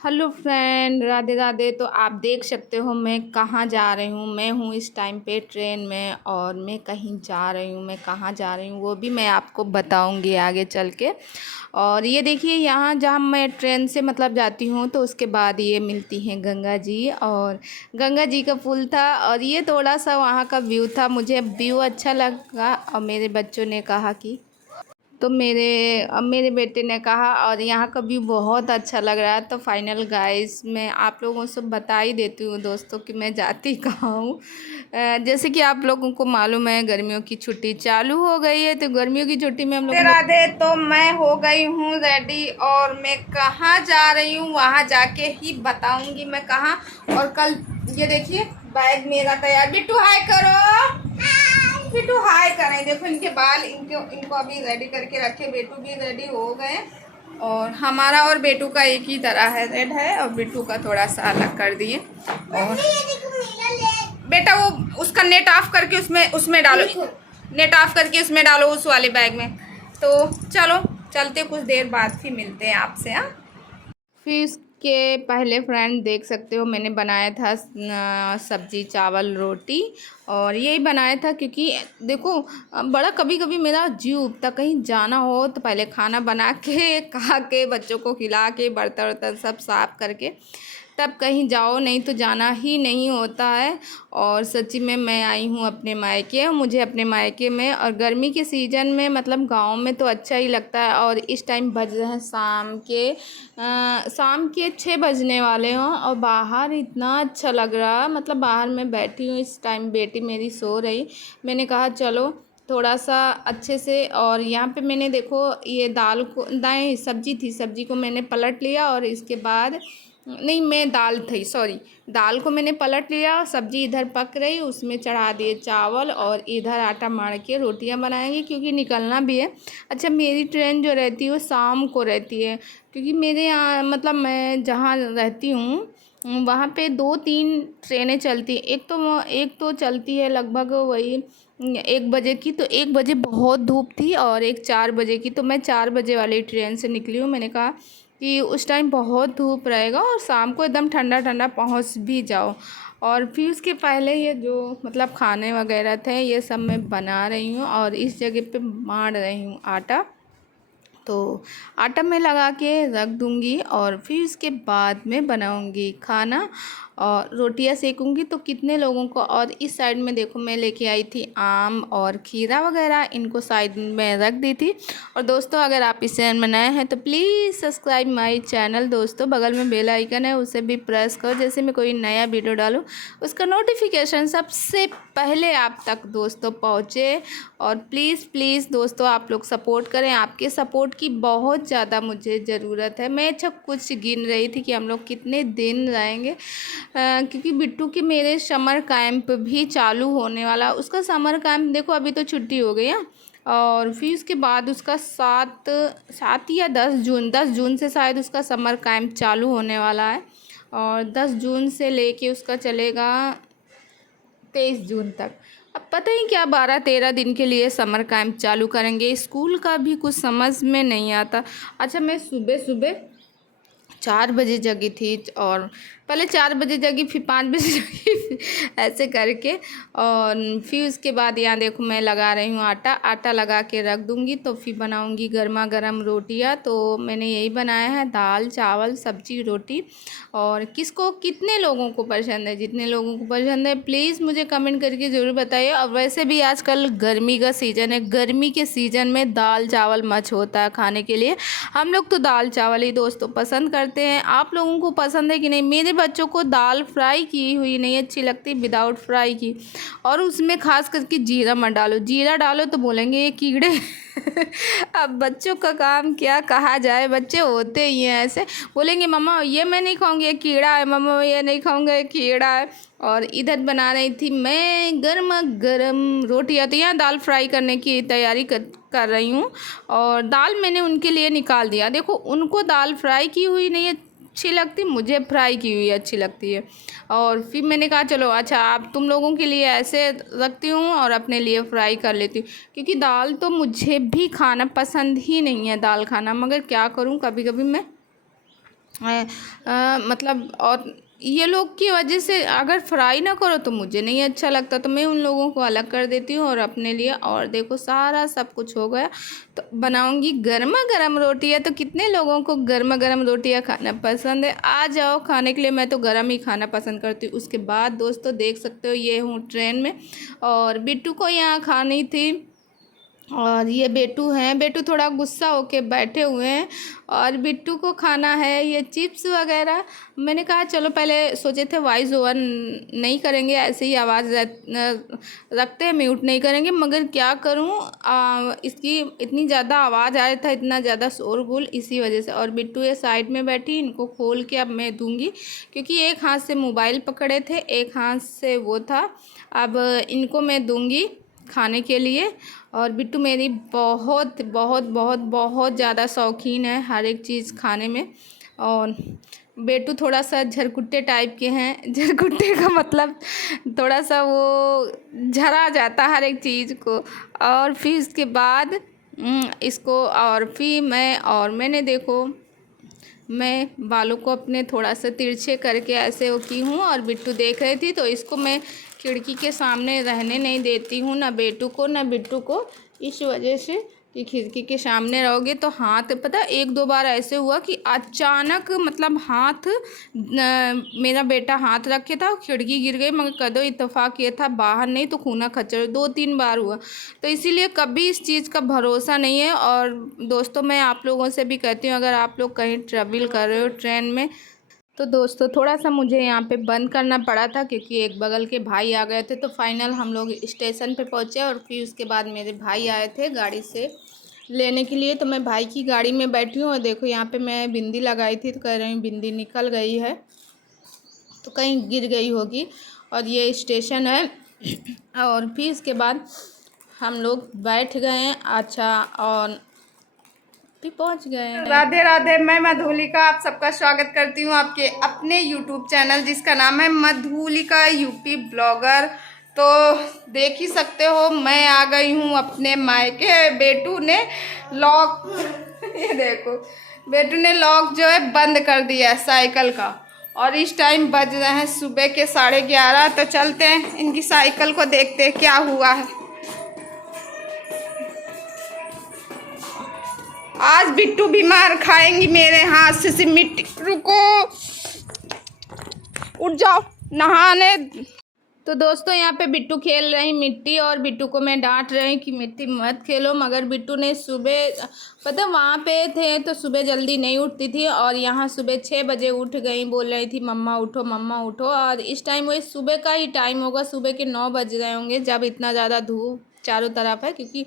Hello friend, Radhe Radhe. तो आप देख सकते हो मैं कहाँ जा रही हूँ। मैं हूँ इस टाइम पे ट्रेन में और मैं कहीं जा रही हूँ। मैं कहाँ जा रही हूँ वो भी मैं आपको बताऊँगी आगे चल के। और ये देखिए, यहाँ जहाँ मैं ट्रेन से मतलब जाती हूँ तो उसके बाद ये मिलती हैं गंगा जी। और गंगा जी का पुल था और ये थोड़ा सा वहाँ का व्यू था। मुझे व्यू अच्छा लगा और मेरे बच्चों ने कहा कि तो मेरे बेटे ने कहा और यहाँ का व्यू बहुत अच्छा लग रहा है। तो फाइनल गाइस मैं आप लोगों से बता ही देती हूँ दोस्तों कि मैं जाती कहाँ हूँ। जैसे कि आप लोगों को मालूम है गर्मियों की छुट्टी चालू हो गई है। तो गर्मियों की छुट्टी में हम लोग राधे तो मैं हो गई हूँ रेडी और मैं कहाँ जा रही हूँ वहाँ जाके ही बताऊँगी मैं कहाँ। और कल ये देखिए बैग मेरा तैयार। बिट्टू हाय करो। बेटू हाय करें। देखो इनके बाल इनको अभी रेडी करके रखे। बेटू भी रेडी हो गए और हमारा और बेटू का एक ही तरह है, रेड है और बेटू का थोड़ा सा अलग कर दिए। और बेटा वो उसका नेट ऑफ करके उसमें उसमें डालो। नेट ऑफ करके उसमें डालो उस वाले बैग में। तो चलो चलते, कुछ देर बाद फिर मिलते हैं आपसे। हाँ, फिर इसके पहले फ्रेंड देख सकते हो मैंने बनाया था सब्जी चावल रोटी। और यही बनाया था क्योंकि देखो बड़ा कभी कभी मेरा जीव उठता कहीं जाना हो तो पहले खाना बना के खा के बच्चों को खिला के बर्तन वर्तन सब साफ करके तब कहीं जाओ, नहीं तो जाना ही नहीं होता है। और सच्ची में मैं आई हूँ अपने मायके। मुझे अपने मायके में और गर्मी के सीज़न में मतलब गांव में तो अच्छा ही लगता है। और इस टाइम बज रहे हैं शाम के 6 बजने वाले हों और बाहर इतना अच्छा लग रहा। मतलब बाहर मैं बैठी हूँ इस टाइम, बेटी मेरी सो रही। मैंने कहा चलो थोड़ा सा अच्छे से। और यहाँ पे मैंने देखो ये दाल को दाएँ सब्जी थी, सब्जी को मैंने पलट लिया और इसके बाद नहीं मैं दाल थी सॉरी, दाल को मैंने पलट लिया। सब्जी इधर पक रही, उसमें चढ़ा दिए चावल और इधर आटा मार के रोटियां बनाएंगे क्योंकि निकलना भी है। अच्छा, मेरी ट्रेन जो रहती है वो शाम को रहती है क्योंकि मेरे यहाँ मतलब मैं जहाँ रहती हूँ वहाँ पे 2-3 ट्रेनें चलती हैं। एक तो चलती है लगभग वही 1 बजे की। तो 1 बजे बहुत धूप थी और एक 4 बजे की। तो मैं 4 बजे वाली ट्रेन से निकली हूँ। मैंने कहा कि उस टाइम बहुत धूप रहेगा और शाम को एकदम ठंडा ठंडा पहुंच भी जाओ। और फिर उसके पहले ये जो मतलब खाने वगैरह थे ये सब मैं बना रही हूँ और इस जगह पे मार रही हूँ आटा। तो आटा में लगा के रख दूँगी और फिर उसके बाद में बनाऊँगी खाना और रोटियां सेकूँगी। तो कितने लोगों को। और इस साइड में देखो मैं लेके आई थी आम और खीरा वगैरह, इनको साइड में रख दी थी। और दोस्तों अगर आप इस चैनल में नए हैं तो प्लीज़ सब्सक्राइब माय चैनल। दोस्तों बगल में बेल आइकन है उसे भी प्रेस करो, जैसे मैं कोई नया वीडियो डालूँ उसका नोटिफिकेशन सबसे पहले आप तक दोस्तों पहुँचे। और प्लीज़ प्लीज़ दोस्तों आप लोग सपोर्ट करें, आपके सपोर्ट की बहुत ज़्यादा मुझे ज़रूरत है। मैं अच्छा कुछ गिन रही थी कि हम लोग कितने दिन रहेंगे क्योंकि बिट्टू के मेरे समर कैंप भी चालू होने वाला। उसका समर कैंप देखो अभी तो छुट्टी हो गई है और फिर उसके बाद उसका 7 या 10 जून से शायद उसका समर कैंप चालू होने वाला है। और 10 जून से लेके उसका चलेगा 23 जून तक। अब पता ही क्या 12-13 दिन के लिए समर कैंप चालू करेंगे। स्कूल का भी कुछ समझ में नहीं आता। अच्छा, मैं सुबह सुबह 4 बजे जगी थी और पहले 4 बजे जगी फिर 5 बजे जगी ऐसे करके। और फिर उसके बाद यहाँ देखो मैं लगा रही हूँ आटा लगा के रख दूँगी तो फिर बनाऊँगी गर्मा गर्म रोटियाँ। तो मैंने यही बनाया है, दाल चावल सब्जी रोटी। और किसको कितने लोगों को पसंद है, जितने लोगों को पसंद है प्लीज़ मुझे कमेंट करके ज़रूर बताइए। और वैसे भी आजकल गर्मी का सीज़न है, गर्मी के सीज़न में दाल चावल मच होता है खाने के लिए। हम लोग तो दाल चावल ही दोस्तों पसंद करते हैं। आप लोगों को पसंद है कि नहीं? मेरे बच्चों को दाल फ्राई की हुई नहीं अच्छी लगती, विदाउट फ्राई की। और उसमें खास करके जीरा मत डालो, जीरा डालो तो बोलेंगे ये कीड़े अब बच्चों का काम क्या कहा जाए, बच्चे होते ही हैं ऐसे। बोलेंगे मम्मा ये मैं नहीं खाऊंगी ये कीड़ा है, मम्मा ये नहीं खाऊंगा ये कीड़ा है। और इधर बना रही थी मैं गर्मा गर्म रोटियाँ। तो यहाँ दाल फ्राई करने की तैयारी कर रही हूँ और दाल मैंने उनके लिए निकाल दिया। देखो उनको दाल फ्राई की हुई नहीं अच्छी लगती, मुझे फ्राई की हुई अच्छी लगती है। और फिर मैंने कहा चलो अच्छा आप तुम लोगों के लिए ऐसे रखती हूँ और अपने लिए फ्राई कर लेती हूँ क्योंकि दाल तो मुझे भी खाना पसंद ही नहीं है दाल खाना, मगर क्या करूँ कभी कभी मैं मतलब और ये लोग की वजह से अगर फ्राई ना करो तो मुझे नहीं अच्छा लगता, तो मैं उन लोगों को अलग कर देती हूँ और अपने लिए। और देखो सारा सब कुछ हो गया, तो बनाऊंगी गर्मा गर्म रोटियाँ। तो कितने लोगों को गर्मा गर्म रोटियाँ खाना पसंद है, आ जाओ खाने के लिए। मैं तो गर्म ही खाना पसंद करती हूँ। उसके बाद दोस्तों देख सकते हो ये हूँ ट्रेन में, और बिट्टू को यहाँ खानी थी। और ये बेटू हैं, बेटू थोड़ा गुस्सा होके बैठे हुए हैं, और बिट्टू को खाना है ये चिप्स वगैरह। मैंने कहा चलो, पहले सोचे थे वॉइस ओवर नहीं करेंगे, ऐसे ही आवाज़ रखते हैं, म्यूट नहीं करेंगे, मगर क्या करूं, इसकी इतनी ज़्यादा आवाज़ आ रहा था, इतना ज़्यादा शोरगुल, इसी वजह से। और बिट्टू ये साइड में बैठी, इनको खोल के अब मैं दूंगी, क्योंकि एक हाथ से मोबाइल पकड़े थे, एक हाथ से वो था। अब इनको मैं दूंगी खाने के लिए। और बिट्टू मेरी बहुत बहुत बहुत बहुत ज़्यादा शौकीन है हर एक चीज़ खाने में। और बेटू थोड़ा सा झरकुट्टे टाइप के हैं। झरकुट्टे का मतलब थोड़ा सा वो झरा जाता हर एक चीज़ को। और फिर उसके बाद इसको, और फिर मैंने देखो, मैं बालों को अपने थोड़ा सा तिरछे करके ऐसे वो की हूँ, और बिट्टू देख रही थी, तो इसको मैं खिड़की के सामने रहने नहीं देती हूँ, ना बेटू को ना बिट्टू को, इस वजह से कि खिड़की के सामने रहोगे तो हाथ, पता एक दो बार ऐसे हुआ कि अचानक मतलब हाथ, मेरा बेटा हाथ रखे था, खिड़की गिर गई, मगर कदों इत्तेफाक ये था बाहर नहीं तो खूना खच्चर 2-3 बार हुआ। तो इसीलिए कभी इस चीज़ का भरोसा नहीं है। और दोस्तों मैं आप लोगों से भी कहती हूँ, अगर आप लोग कहीं ट्रैवल कर रहे हो ट्रेन में, तो दोस्तों थोड़ा सा मुझे यहाँ पे बंद करना पड़ा था, क्योंकि एक बगल के भाई आ गए थे। तो फाइनल हम लोग स्टेशन पे पहुँचे, और फिर उसके बाद मेरे भाई आए थे गाड़ी से लेने के लिए। तो मैं भाई की गाड़ी में बैठी हूँ, और देखो यहाँ पे मैं बिंदी लगाई थी, तो कह रही हूँ बिंदी निकल गई है, तो कहीं गिर गई होगी। और ये स्टेशन है। और फिर इसके बाद हम लोग बैठ गए। अच्छा, और भी पहुंच गए। राधे राधे, मैं मधुलिका आप सबका स्वागत करती हूँ आपके अपने यूट्यूब चैनल, जिसका नाम है मधुलिका यूपी ब्लॉगर। तो देख ही सकते हो मैं आ गई हूँ अपने मायके। बेटू ने लॉक ये देखो, बेटू ने लॉक जो है बंद कर दिया है साइकिल का। और इस टाइम बज रहे हैं सुबह के 11:30। तो चलते हैं इनकी साइकिल को देखते हैं क्या हुआ है। आज बिट्टू बीमार खाएंगी मेरे हाथ से मिट्टी। रुको, उठ जाओ नहाने। तो दोस्तों यहाँ पे बिट्टू खेल रही मिट्टी, और बिट्टू को मैं डांट रही कि मिट्टी मत खेलो, मगर बिट्टू ने सुबह, पता वहाँ पे थे तो सुबह जल्दी नहीं उठती थी, और यहाँ सुबह 6 बजे उठ गई, बोल रही थी मम्मा उठो मम्मा उठो। और इस टाइम वही सुबह का ही टाइम होगा, सुबह के 9 बज रहे होंगे, जब इतना ज़्यादा धूप चारों तरफ है, क्योंकि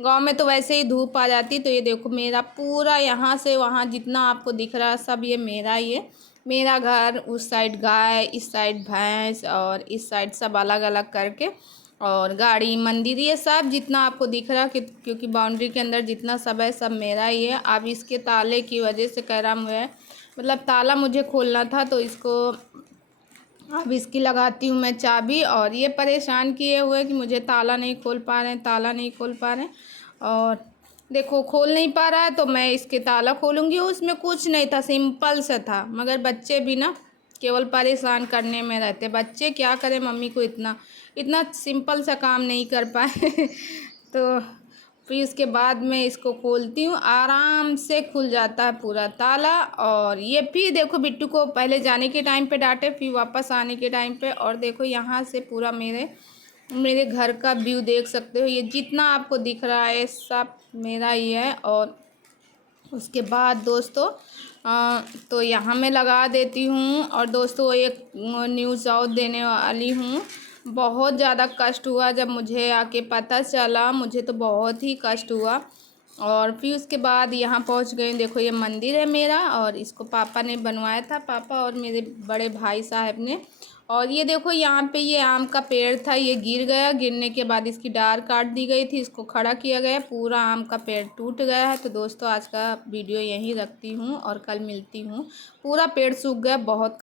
गांव में तो वैसे ही धूप आ जाती। तो ये देखो मेरा पूरा यहाँ से वहाँ जितना आपको दिख रहा है सब ये मेरा ही है। मेरा घर, उस साइड गाय, इस साइड भैंस, और इस साइड सब अलग अलग करके, और गाड़ी, मंदिर, ये सब जितना आपको दिख रहा है, क्योंकि बाउंड्री के अंदर जितना सब है सब मेरा ही है। अब इसके ताले की वजह से कैरम हुआ है, मतलब ताला मुझे खोलना था, तो इसको अब इसकी लगाती हूँ मैं चाबी। और ये परेशान किए हुए कि मुझे ताला नहीं खोल पा रहे हैं, ताला नहीं खोल पा रहे हैं। और देखो खोल नहीं पा रहा है, तो मैं इसके ताला खोलूँगी। उसमें कुछ नहीं था, सिंपल सा था, मगर बच्चे भी ना केवल परेशान करने में रहते। बच्चे क्या करें, मम्मी को इतना इतना सिंपल सा काम नहीं कर पाए। तो फिर उसके बाद मैं इसको खोलती हूँ, आराम से खुल जाता है पूरा ताला। और ये फिर देखो बिट्टू को पहले जाने के टाइम पे डांटे, फिर वापस आने के टाइम पे। और देखो यहाँ से पूरा मेरे घर का व्यू देख सकते हो, ये जितना आपको दिख रहा है सब मेरा ही है। और उसके बाद दोस्तों तो यहाँ मैं लगा देती हूँ। और दोस्तों एक न्यूज़ आउट देने वाली हूँ। बहुत ज़्यादा कष्ट हुआ जब मुझे आके पता चला, मुझे तो बहुत ही कष्ट हुआ। और फिर उसके बाद यहाँ पहुँच गई। देखो ये मंदिर है मेरा, और इसको पापा ने बनवाया था, पापा और मेरे बड़े भाई साहब ने। और ये देखो यहाँ पे ये आम का पेड़ था, ये गिर गया, गिरने के बाद इसकी डार काट दी गई थी, इसको खड़ा किया गया, पूरा आम का पेड़ टूट गया है। तो दोस्तों आज का वीडियो यहीं रखती हूँ, और कल मिलती हूँ। पूरा पेड़ सूख गया, बहुत